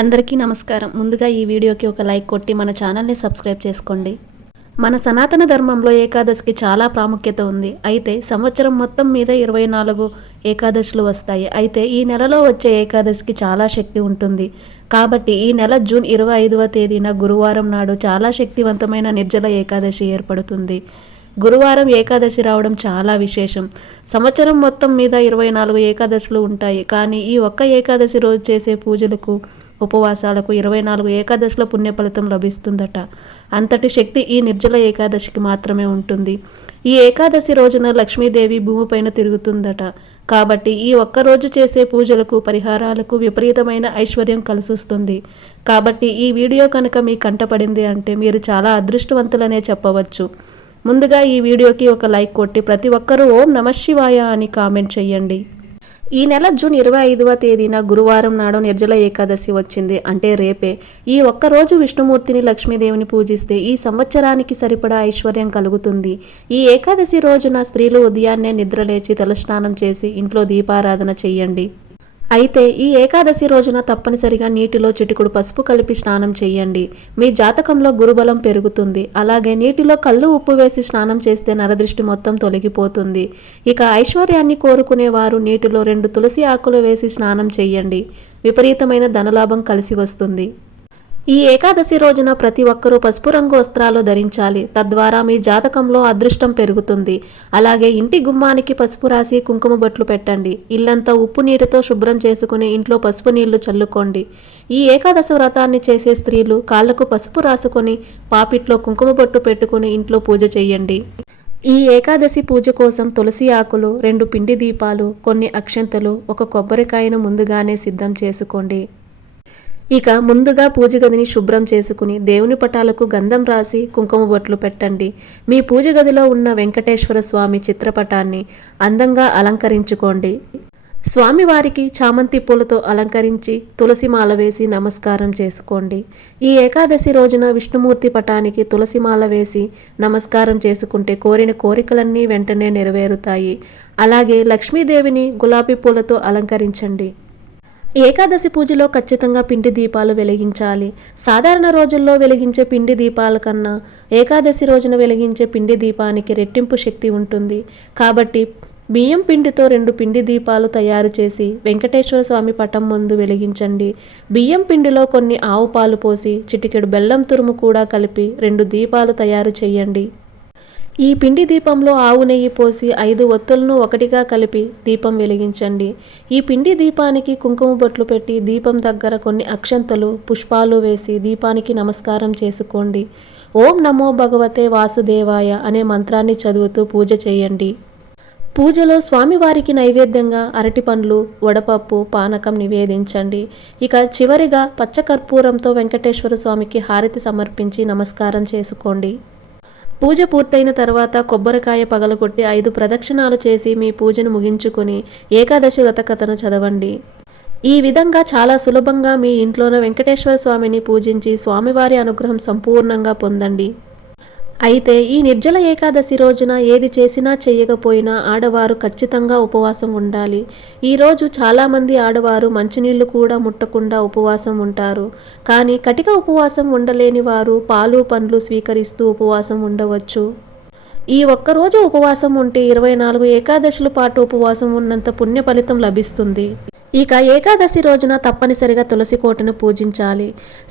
అందరికీ నమస్కారం. ముందుగా ఈ వీడియోకి ఒక లైక్ కొట్టి మన ఛానల్ని సబ్స్క్రైబ్ చేసుకోండి. మన సనాతన ధర్మంలో ఏకాదశికి చాలా ప్రాముఖ్యత ఉంది. అయితే సంవత్సరం మొత్తం మీద 24 ఏకాదశులు వస్తాయి. అయితే ఈ నెలలో వచ్చే ఏకాదశికి చాలా శక్తి ఉంటుంది. కాబట్టి ఈ నెల జూన్ 25వ తేదీన గురువారం నాడు చాలా శక్తివంతమైన నిర్జల ఏకాదశి ఏర్పడుతుంది. గురువారం ఏకాదశి రావడం చాలా విశేషం. సంవత్సరం మొత్తం మీద 24 ఏకాదశులు ఉంటాయి. కానీ ఈ ఒక్క ఏకాదశి రోజు చేసే పూజలకు ఉపవాసాలకు 24 ఏకాదశుల పుణ్యఫలితం లభిస్తుందట. అంతటి శక్తి ఈ నిర్జల ఏకాదశికి మాత్రమే ఉంటుంది. ఈ ఏకాదశి రోజున లక్ష్మీదేవి భూమిపైన తిరుగుతుందట. కాబట్టి ఈ ఒక్కరోజు చేసే పూజలకు పరిహారాలకు విపరీతమైన ఐశ్వర్యం కలిసొస్తుంది. కాబట్టి ఈ వీడియో కనుక మీ కంటపడింది అంటే మీరు చాలా అదృష్టవంతులనే చెప్పవచ్చు. ముందుగా ఈ వీడియోకి ఒక లైక్ కొట్టి ప్రతి ఒక్కరూ ఓం నమఃశివాయ అని కామెంట్ చేయండి. ఈ నెల జూన్ 25వ తేదీన గురువారం నాడు నిర్జల ఏకాదశి వచ్చింది. అంటే రేపే. ఈ ఒక్కరోజు విష్ణుమూర్తిని లక్ష్మీదేవిని పూజిస్తే ఈ సంవత్సరానికి సరిపడా ఐశ్వర్యం కలుగుతుంది. ఈ ఏకాదశి రోజున స్త్రీలు ఉదయాన్నే నిద్రలేచి తలస్నానం చేసి ఇంట్లో దీపారాధన చెయ్యండి. అయితే ఈ ఏకాదశి రోజున తప్పనిసరిగా నీటిలో చిటికుడు పసుపు కలిపి స్నానం చేయండి. మీ జాతకంలో గురుబలం పెరుగుతుంది. అలాగే నీటిలో కళ్ళు ఉప్పు వేసి స్నానం చేస్తే నరదృష్టి మొత్తం తొలగిపోతుంది. ఇక ఐశ్వర్యాన్ని కోరుకునే వారు నీటిలో 2 తులసి ఆకులు వేసి స్నానం చేయండి. విపరీతమైన ధనలాభం కలిసి వస్తుంది. ఈ ఏకాదశి రోజున ప్రతి ఒక్కరూ పసుపు రంగు వస్త్రాలు ధరించాలి. తద్వారా మీ జాతకంలో అదృష్టం పెరుగుతుంది. అలాగే ఇంటి గుమ్మానికి పసుపు రాసి కుంకుమ బొట్లు పెట్టండి. ఇల్లంతా ఉప్పు నీటితో శుభ్రం చేసుకుని ఇంట్లో పసుపు నీళ్లు చల్లుకోండి. ఈ ఏకాదశి వ్రతాన్ని చేసే స్త్రీలు కాళ్లకు పసుపు రాసుకొని పాపిట్లో కుంకుమ బొట్టు పెట్టుకుని ఇంట్లో పూజ చేయండి. ఈ ఏకాదశి పూజ కోసం తులసి ఆకులు, 2 పిండి దీపాలు, కొన్ని అక్షంతలు, ఒక కొబ్బరికాయను ముందుగానే సిద్ధం చేసుకోండి. ఇక ముందుగా పూజ గదిని శుభ్రం చేసుకుని దేవుని పటాలకు గంధం రాసి కుంకుమ బొట్లు పెట్టండి. మీ పూజ గదిలో ఉన్న వెంకటేశ్వర స్వామి చిత్రపటాన్ని అందంగా అలంకరించుకోండి. స్వామివారికి చామంతి పూలతో అలంకరించి తులసిమాల వేసి నమస్కారం చేసుకోండి. ఈ ఏకాదశి రోజున విష్ణుమూర్తి పటానికి తులసిమాల వేసి నమస్కారం చేసుకుంటే కోరిన కోరికలన్నీ వెంటనే నెరవేరుతాయి. అలాగే లక్ష్మీదేవిని గులాబీ పూలతో అలంకరించండి. ఏకాదశి పూజలో ఖచ్చితంగా పిండి దీపాలు వెలిగించాలి. సాధారణ రోజుల్లో వెలిగించే పిండి దీపాల కన్నా ఏకాదశి రోజున వెలిగించే పిండి దీపానికి రెట్టింపు శక్తి ఉంటుంది. కాబట్టి బియ్యం పిండితో 2 పిండి దీపాలు తయారు చేసి వెంకటేశ్వర స్వామి పటం ముందు వెలిగించండి. బియ్యం పిండిలో కొన్ని ఆవు పాలు పోసి చిటికెడు బెల్లం తురుము కూడా కలిపి 2 దీపాలు తయారు చేయండి. ఈ పిండి దీపంలో ఆవు నెయ్యి పోసి 5 ఒత్తులను ఒకటిగా కలిపి దీపం వెలిగించండి. ఈ పిండి దీపానికి కుంకుమ బొట్లు పెట్టి దీపం దగ్గర కొన్ని అక్షంతలు, పుష్పాలు వేసి దీపానికి నమస్కారం చేసుకోండి. ఓం నమో భగవతే వాసుదేవాయ అనే మంత్రాన్ని చదువుతూ పూజ చేయండి. పూజలో స్వామివారికి నైవేద్యంగా అరటి పండ్లు, వడపప్పు, పానకం నివేదించండి. ఇక చివరిగా పచ్చకర్పూరంతో వెంకటేశ్వర స్వామికి హారతి సమర్పించి నమస్కారం చేసుకోండి. పూజ పూర్తయిన తర్వాత కొబ్బరికాయ పగలగొట్టి 5 ప్రదక్షిణాలు చేసి మీ పూజను ముగించుకొని ఏకాదశి వ్రతకథను చదవండి. ఈ విధంగా చాలా సులభంగా మీ ఇంట్లోనే వెంకటేశ్వర స్వామిని పూజించి స్వామివారి అనుగ్రహం సంపూర్ణంగా పొందండి. అయితే ఈ నిర్జల ఏకాదశి రోజున ఏది చేసినా చేయకపోయినా ఆడవారు ఖచ్చితంగా ఉపవాసం ఉండాలి. ఈరోజు చాలామంది ఆడవారు మంచినీళ్లు కూడా ముట్టకుండా ఉపవాసం ఉంటారు. కానీ కటిక ఉపవాసం ఉండలేని వారు పాలు పండ్లు స్వీకరిస్తూ ఉపవాసం ఉండవచ్చు. ఈ ఒక్కరోజు ఉపవాసం ఉంటే 24 ఏకాదశుల పాటు ఉపవాసం ఉన్నంత పుణ్య ఫలితం లభిస్తుంది. ఇక ఏకాదశి రోజున తప్పనిసరిగా తులసి కోటను పూజించాలి.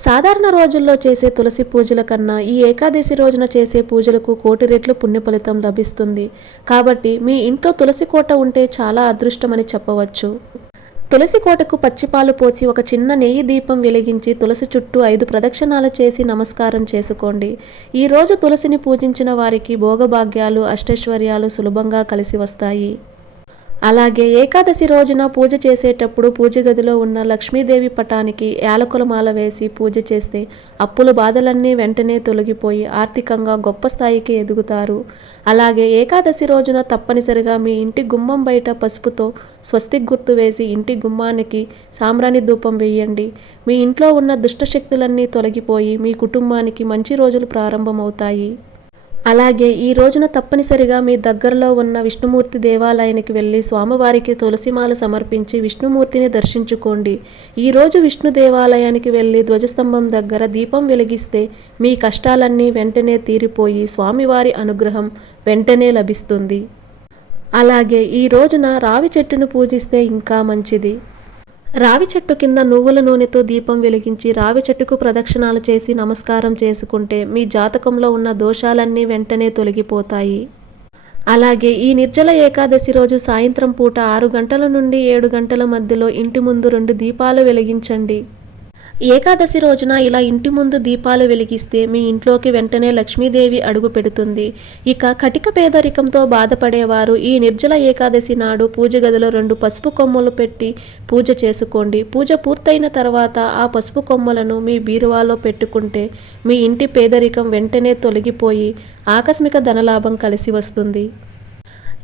సాధారణ రోజుల్లో చేసే తులసి పూజల కన్నా ఈ ఏకాదశి రోజున చేసే పూజలకు 1,000,000 రెట్లు పుణ్య ఫలితం లభిస్తుంది. కాబట్టి మీ ఇంట్లో తులసి కోట ఉంటే చాలా అదృష్టమని చెప్పవచ్చు. తులసి కోటకు పచ్చిపాలు పోసి ఒక చిన్న నెయ్యి దీపం వెలిగించి తులసి చుట్టూ 5 ప్రదక్షిణాలు చేసి నమస్కారం చేసుకోండి. ఈరోజు తులసిని పూజించిన వారికి భోగభాగ్యాలు, అష్టైశ్వర్యాలు సులభంగా కలిసి వస్తాయి. అలాగే ఏకాదశి రోజున పూజ చేసేటప్పుడు పూజ గదిలో ఉన్న లక్ష్మీదేవి పటానికి యాలకుల మాల వేసి పూజ చేస్తే అప్పుల బాధలన్నీ వెంటనే తొలగిపోయి ఆర్థికంగా గొప్ప స్థాయికి ఎదుగుతారు. అలాగే ఏకాదశి రోజున తప్పనిసరిగా మీ ఇంటి గుమ్మం బయట పసుపుతో స్వస్తిక్ గుర్తు వేసి ఇంటి గుమ్మానికి సాంబ్రాణి ధూపం వేయండి. మీ ఇంట్లో ఉన్న దుష్టశక్తులన్నీ తొలగిపోయి మీ కుటుంబానికి మంచి రోజులు ప్రారంభమవుతాయి. అలాగే ఈ రోజున తప్పనిసరిగా మీ దగ్గరలో ఉన్న విష్ణుమూర్తి దేవాలయానికి వెళ్ళి స్వామివారికి తులసిమాల సమర్పించి విష్ణుమూర్తిని దర్శించుకోండి. ఈరోజు విష్ణు దేవాలయానికి వెళ్ళి ధ్వజస్తంభం దగ్గర దీపం వెలిగిస్తే మీ కష్టాలన్నీ వెంటనే తీరిపోయి స్వామివారి అనుగ్రహం వెంటనే లభిస్తుంది. అలాగే ఈ రోజున రావి చెట్టును పూజిస్తే ఇంకా మంచిది. రావి చెట్టు కింద నువ్వుల నూనెతో దీపం వెలిగించి రావి చెట్టుకు ప్రదక్షిణాలు చేసి నమస్కారం చేసుకుంటే మీ జాతకంలో ఉన్న దోషాలన్నీ వెంటనే తొలగిపోతాయి. అలాగే ఈ నిర్జల ఏకాదశి రోజు సాయంత్రం పూట 6 గంటల నుండి 7 గంటల మధ్యలో ఇంటి ముందు 2 దీపాలు వెలిగించండి. ఏకాదశి రోజున ఇలా ఇంటి ముందు దీపాలు వెలిగిస్తే మీ ఇంట్లోకి వెంటనే లక్ష్మీదేవి అడుగు పెడుతుంది. ఇక కటిక పేదరికంతో బాధపడేవారు ఈ నిర్జల ఏకాదశి నాడు పూజ గదిలో 2 పసుపు కొమ్మలు పెట్టి పూజ చేసుకోండి. పూజ పూర్తయిన తర్వాత ఆ పసుపు కొమ్మలను మీ బీరువాలో పెట్టుకుంటే మీ ఇంటి పేదరికం వెంటనే తొలగిపోయి ఆకస్మిక ధనలాభం కలిసి వస్తుంది.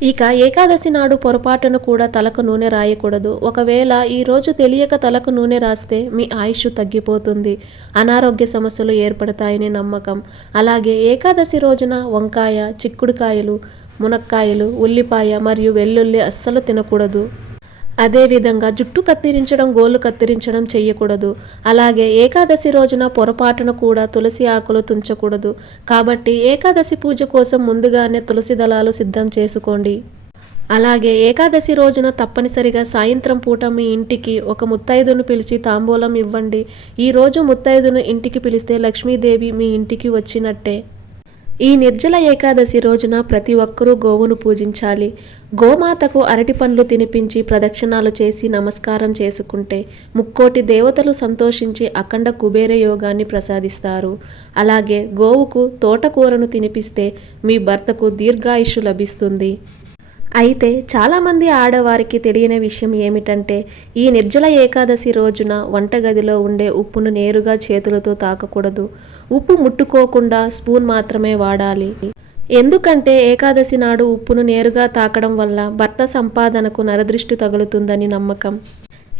ఇక ఏకాదశి నాడు పొరపాటును కూడా తలకు నూనె రాయకూడదు. ఒకవేళ ఈరోజు తెలియక తలకు నూనె రాస్తే మీ ఆయుష్ తగ్గిపోతుంది, అనారోగ్య సమస్యలు ఏర్పడతాయని నమ్మకం. అలాగే ఏకాదశి రోజున వంకాయ, చిక్కుడుకాయలు, మునక్కాయలు, ఉల్లిపాయ మరియు వెల్లుల్లి అస్సలు తినకూడదు. అదేవిధంగా జుట్టు కత్తిరించడం, గోళ్ళు కత్తిరించడం చేయకూడదు. అలాగే ఏకాదశి రోజున పొరపాటున కూడా తులసి ఆకులు తుంచకూడదు. కాబట్టి ఏకాదశి పూజ కోసం ముందుగానే తులసి దళాలు సిద్ధం చేసుకోండి. అలాగే ఏకాదశి రోజున తప్పనిసరిగా సాయంత్రం పూట మీ ఇంటికి ఒక ముత్తైదును పిలిచి తాంబూలం ఇవ్వండి. ఈరోజు ముత్తైదును ఇంటికి పిలిస్తే లక్ష్మీదేవి మీ ఇంటికి వచ్చినట్టే. ఈ నిర్జల ఏకాదశి రోజున ప్రతి ఒక్కరూ గోవును పూజించాలి. గోమాతకు అరటి పండ్లు తినిపించి ప్రదక్షిణాలు చేసి నమస్కారం చేసుకుంటే ముక్కోటి దేవతలు సంతోషించి అఖండ కుబేర యోగాన్ని ప్రసాదిస్తారు. అలాగే గోవుకు తోటకూరను తినిపిస్తే మీ భర్తకు దీర్ఘాయుష్షు లభిస్తుంది. అయితే చాలామంది ఆడవారికి తెలియని విషయం ఏమిటంటే ఈ నిర్జల ఏకాదశి రోజున వంటగదిలో ఉండే ఉప్పును నేరుగా చేతులతో తాకకూడదు. ఉప్పు ముట్టుకోకుండా స్పూన్ మాత్రమే వాడాలి. ఎందుకంటే ఏకాదశి నాడు ఉప్పును నేరుగా తాకడం వల్ల భర్త సంపాదనకు నరదృష్టి తగులుతుందని నమ్మకం.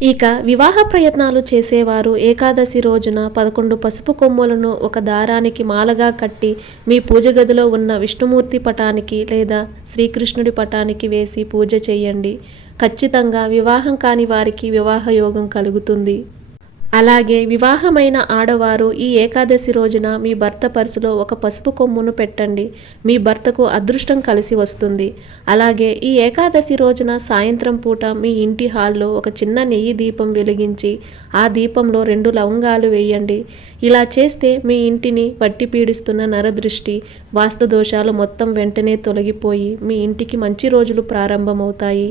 ఇక వివాహ ప్రయత్నాలు చేసేవారు ఏకాదశి రోజున 11 పసుపు కొమ్ములను ఒక దారానికి మాలగా కట్టి మీ పూజ గదిలో ఉన్న విష్ణుమూర్తి పటానికి లేదా శ్రీకృష్ణుడి పటానికి వేసి పూజ చేయండి. ఖచ్చితంగా వివాహం కాని వారికి వివాహ యోగం కలుగుతుంది. అలాగే వివాహమైన ఆడవారు ఈ ఏకాదశి రోజున మీ భర్త పర్సులో ఒక పసుపు కొమ్మును పెట్టండి. మీ భర్తకు అదృష్టం కలిసి వస్తుంది. అలాగే ఈ ఏకాదశి రోజున సాయంత్రం పూట మీ ఇంటి హాల్లో ఒక చిన్న నెయ్యి దీపం వెలిగించి ఆ దీపంలో 2 లవంగాలు వేయండి. ఇలా చేస్తే మీ ఇంటిని పట్టి పీడిస్తున్న నరదృష్టి, వాస్తు దోషాలు మొత్తం వెంటనే తొలగిపోయి మీ ఇంటికి మంచి రోజులు ప్రారంభమవుతాయి.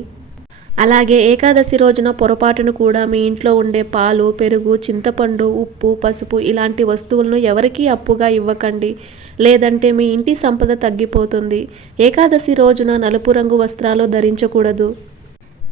అలాగే ఏకాదశి రోజున పొరపాటును కూడా మీ ఇంట్లో ఉండే పాలు, పెరుగు, చింతపండు, ఉప్పు, పసుపు ఇలాంటి వస్తువులను ఎవరికీ అప్పుగా ఇవ్వకండి. లేదంటే మీ ఇంటి సంపద తగ్గిపోతుంది. ఏకాదశి రోజున నలుపు రంగు వస్త్రాలు ధరించకూడదు.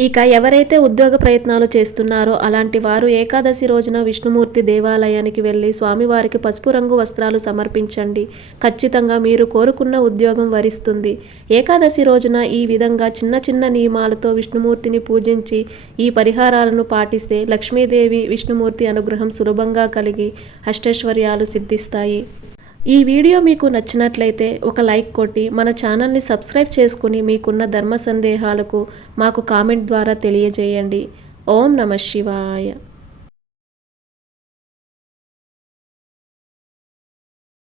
ఇక ఎవరైతే ఉద్యోగ ప్రయత్నాలు చేస్తున్నారో అలాంటి వారు ఏకాదశి రోజున విష్ణుమూర్తి దేవాలయానికి వెళ్ళి స్వామివారికి పసుపు రంగు వస్త్రాలు సమర్పించండి. ఖచ్చితంగా మీరు కోరుకున్న ఉద్యోగం వరిస్తుంది. ఏకాదశి రోజున ఈ విధంగా చిన్న చిన్న నియమాలతో విష్ణుమూర్తిని పూజించి ఈ పరిహారాలను పాటిస్తే లక్ష్మీదేవి, విష్ణుమూర్తి అనుగ్రహం సులభంగా కలిగి అష్టైశ్వర్యాలు సిద్ధిస్తాయి. ఈ వీడియో మీకు నచ్చినట్లయితే ఒక లైక్ కొట్టి మన ఛానల్ని సబ్స్క్రైబ్ చేసుకుని మీకున్న ధర్మ సందేహాలకు మాకు కామెంట్ ద్వారా తెలియజేయండి. ఓం నమః శివాయ.